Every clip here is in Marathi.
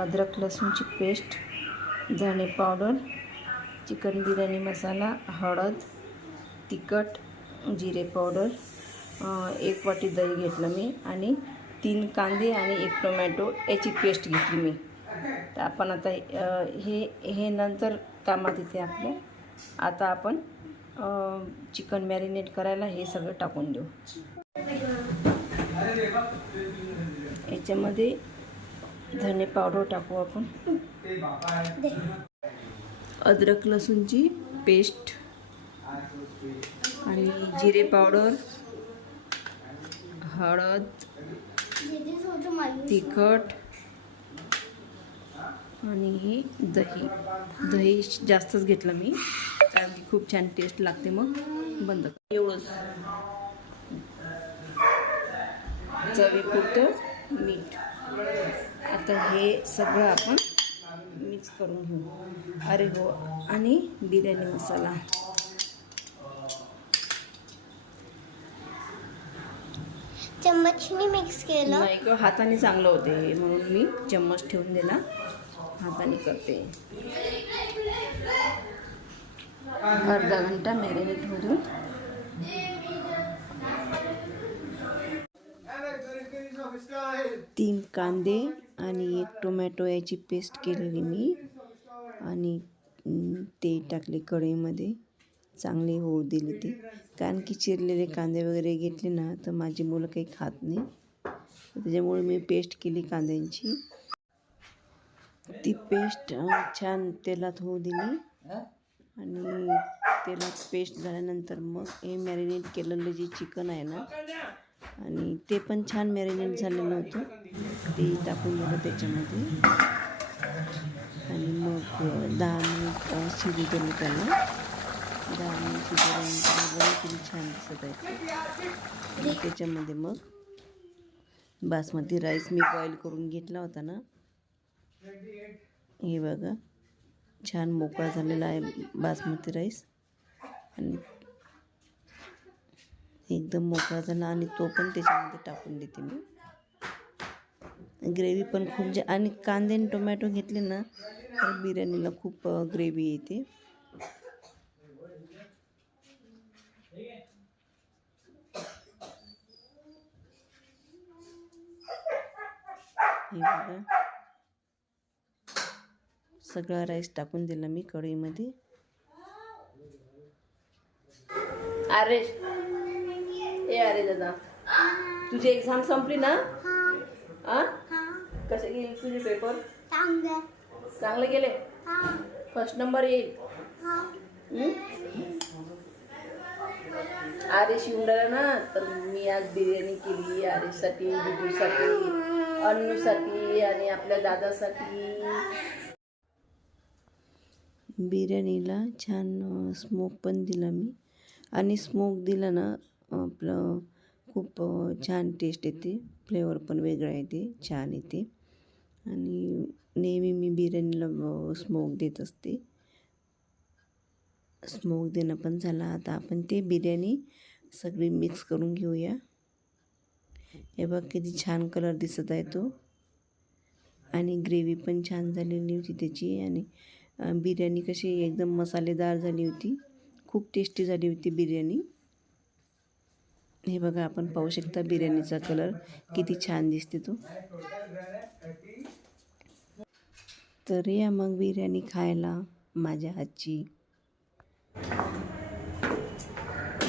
अद्रक लसूणची पेस्ट, धणे पावडर, चिकन बिर्याणी मसाला, हळद, तिखट, जिरे पावडर, 1 वाटी दही घेतलं मी आणि 3 कांदे आणि 1 टोमॅटो याची पेस्ट घेतली मी. तर आपण आता हे नंतर कामात येते आपल्या. आता आपण चिकन मॅरिनेट करायला हे सगळं टाकून देऊ. याच्यामध्ये धने पावडर टाकू आपण, अद्रक लसूणची पेस्ट आणि जिरे पावडर, हळद, तिखट आणि हे दही जास्तच घेतलं मी कारण की खूप छान टेस्ट लागते. मग बंद कर. एवढंच चवीपुरतं मीठ. आता हे सगळं आपण मिक्स करून घेऊ. अरे हो, आणि बिर्याणी मसाला. चम्मचनी मिक्स केलं नाही ग, हाताने चांगलं होते म्हणून मी चम्मच ठेवून दिला. हाताने करते. अर्धा घंटा मॅरिनेट होऊ देऊ. तीन कांदे आणि 1 टोमॅटो याची पेस्ट केलेली मी आणि ते टाकले कढईमध्ये. चांगले होऊ दिले ते, कारण की चिरलेले कांदे वगैरे घेतले ना तर माझी मुलं काही खात नाही. त्याच्यामुळे मी पेस्ट केली कांद्यांची. ती पेस्ट छान तेलात होऊ दिली आणि तेलात पेस्ट झाल्यानंतर मग हे मॅरिनेट केलेलं जे चिकन आहे ना, आणि ते पण छान मॅरिनेट झालेलं होतं, ते टाकून दिलं त्याच्यामध्ये. आणि मग 10 मिनिट शिजू दिलं त्याला. 10 मिनिट शिजल्यानंतर बरं किती छान दिसत आहे. आणि त्याच्यामध्ये मग बासमती राईस मी बॉईल करून घेतला होता ना, हे बघा छान मोकळा झालेला आहे बासमती राईस आणि एकदम मोकळा झाला. आणि तो पण त्याच्यामध्ये टाकून देते मी. ग्रेव्ही पण खूप आणि कांदे आणि टोमॅटो घेतले ना तर बिर्याणीला खूप ग्रेव्ही येते. हे बघा सगळा राईस टाकून दिला मी कढईमध्ये. अरे दादा, तुझी एक्झाम संपली ना? कसे गेले तुझे पेपर? चांगले गेले? फर्स्ट नंबर येईल? आरेश येऊन राहिला ना, तर मी आज बिर्याणी केली आरेशसाठी, दिदूसाठी, अन्नूसाठी आणि आपल्या दादासाठी. बिर्याणीला छान स्मोक पण दिला मी. आणि स्मोक दिला ना आपलं खूप छान टेस्ट येते, फ्लेवर पण वेगळा येते, छान येते. आणि नेहमी मी बिर्याणीला स्मोक देत असते. स्मोक देणं पण झाला. आता आपण ते बिर्याणी सगळी मिक्स करून घेऊया. हे बघ किती छान कलर दिसत आहे तो. आणि ग्रेव्ही पण छान झालेली होती त्याची. आणि बिर्याणी कशी एकदम मसालेदार झाली होती, खूप टेस्टी झाली होती बिर्याणी. हे बघा आपण पाहू शकता बिर्याणीचा कलर किती छान दिसते तो. तर या मग बिर्याणी खायला माझ्या हातची.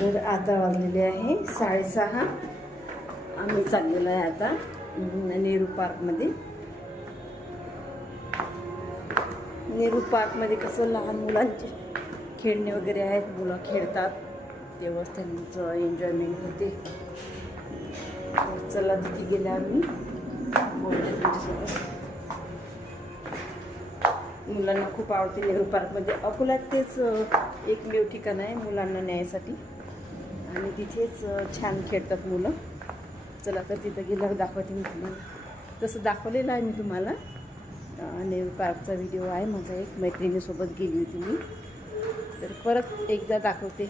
तर आता वाजलेले आहे 6:30. आम्ही चाललेलो आहे आता नेहरू पार्कमध्ये. नेहरू पार्कमध्ये कसं लहान मुलांचे खेळणे वगैरे आहेत, मुलं खेळतात, तेव्हाच त्यांचं एन्जॉयमेंट होते. चला तिथे गेल्या आम्ही मुलांना खूप आवडते नेहरू पार्कमध्ये. अकोल्यात तेच एकमेव ठिकाण आहे मुलांना न्यायसाठी आणि तिथेच छान खेळतात मुलं. चला तर तिथं गेल्यावर दाखवते मी तुम्हाला. तसं दाखवलेलं आहे मी तुम्हाला. नेहरू पार्कचा व्हिडिओ आहे माझा, एक मैत्रिणीसोबत गेली होती मी, तर परत एकदा दाखवते.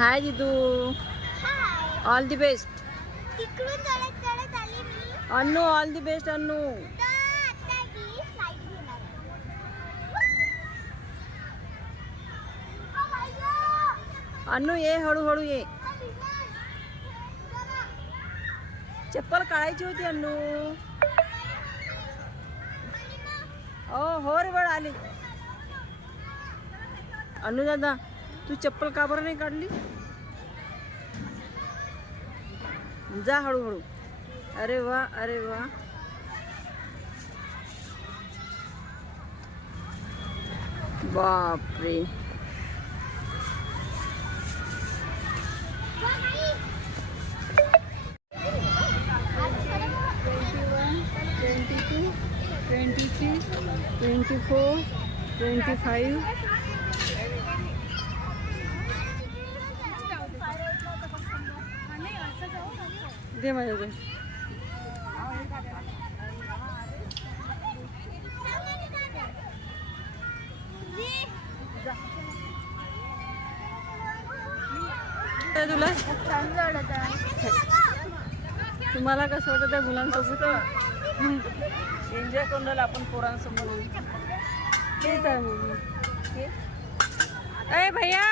Hi Jitu, all the best. तिकडून चढत चढत आली मी. Annu all the best Annu. आता मी फ्लाइट घेणार. अन्नू ये हळूहळू ये. चप्पल काढायची होती अन्नू. हो रे बळ आली. अन्नू दादा तू चप्पल का बरं नाही काढली. जा हळूहळू. अरे वा अरे वा. बापरे. $21, $22, $23, $24, $25. दे माझ्याकडे. तुला तुम्हाला कसं वाटतं त्या मुलांसोबत एन्जॉय करून राहिलं आपण पोरांसमोर. तेच आहे मग. ए भैया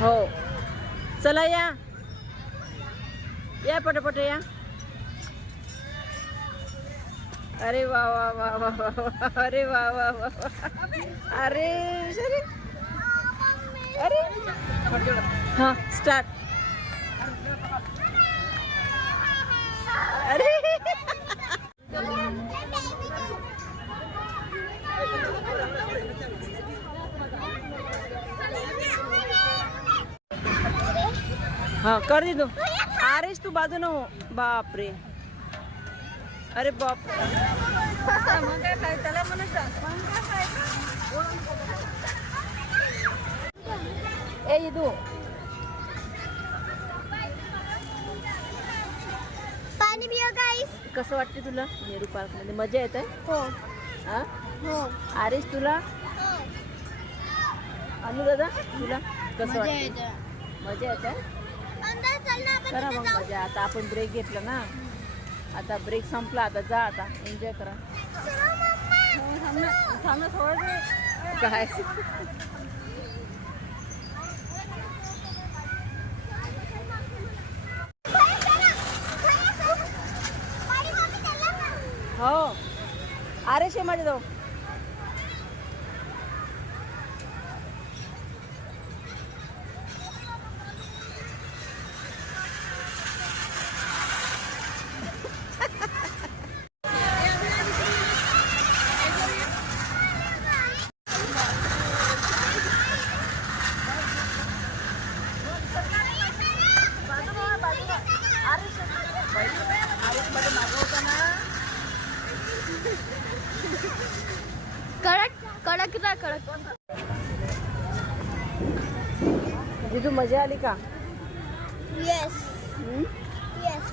हो चला या या पटापट या. अरे वा वा वा वा वा. अरे वा वा वा. अरे अरे हाँ स्टार्ट. अरे हाँ कर दी तू. आरेश तू बाजू न हो. बाप रे. अरे बाप. मग काय खाय त्याला म्हणत. ए तू पाणी पिया गाईस. कसं वाटते तुला नेहरू पार्क मध्ये. मजा येत आहे. हो हो. आरेश तुला. अनु दादा तुला कसं वाटतं. मजा येत आहे. करा मग मजा. आता आपण ब्रेक घेतला ना. आता ब्रेक संपला. आता जा आता एन्जॉय करा. थांब थोडं काय. हो अरे शे माझ्या जाऊ. कडक ना कडक. जिजू मजा आली का. Yes yes.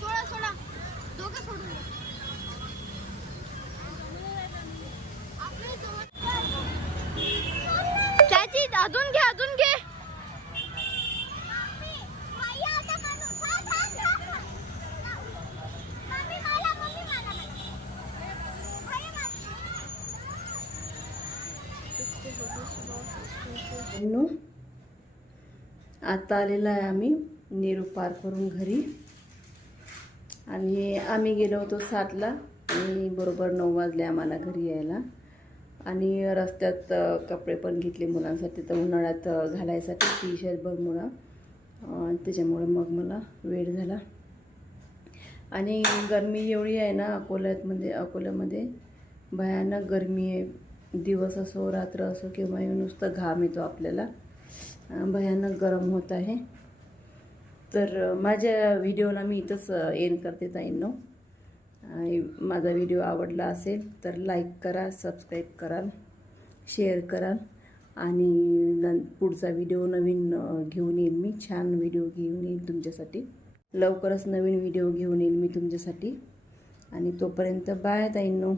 सोडा सोडा दोघं सोडून. चाची अजून घे अजून घे. आता आलेला आहे आम्ही नेहरू पार्कवरून घरी. आणि आम्ही गेलो होतो 7ला आणि बरोबर 9 वाजले आम्हाला घरी यायला. आणि रस्त्यात कपडे पण घेतले मुलांसाठी. तर उन्हाळ्यात घालायसाठी टी शर्ट बरमुडा. त्याच्यामुळे मग मला वेळ झाला. आणि गरमी एवढी आहे ना अकोल्यामध्ये भयानक गरमी आहे. दिवस असो रात्र असो किंवा नुसतं घाम येतो आपल्याला. भयानक गरम होत आहे. तर माझ्या व्हिडिओला मी इथंच एंड करते ताईंनो. माझा व्हिडिओ आवडला असेल तर लाईक करा, सबस्क्राईब कराल, शेअर कराल आणि पुढचा व्हिडिओ नवीन घेऊन येईल मी, छान व्हिडिओ घेऊन येईल तुमच्यासाठी. लवकरच नवीन व्हिडिओ घेऊन येईल मी तुमच्यासाठी. आणि तोपर्यंत बाय ताईंनो.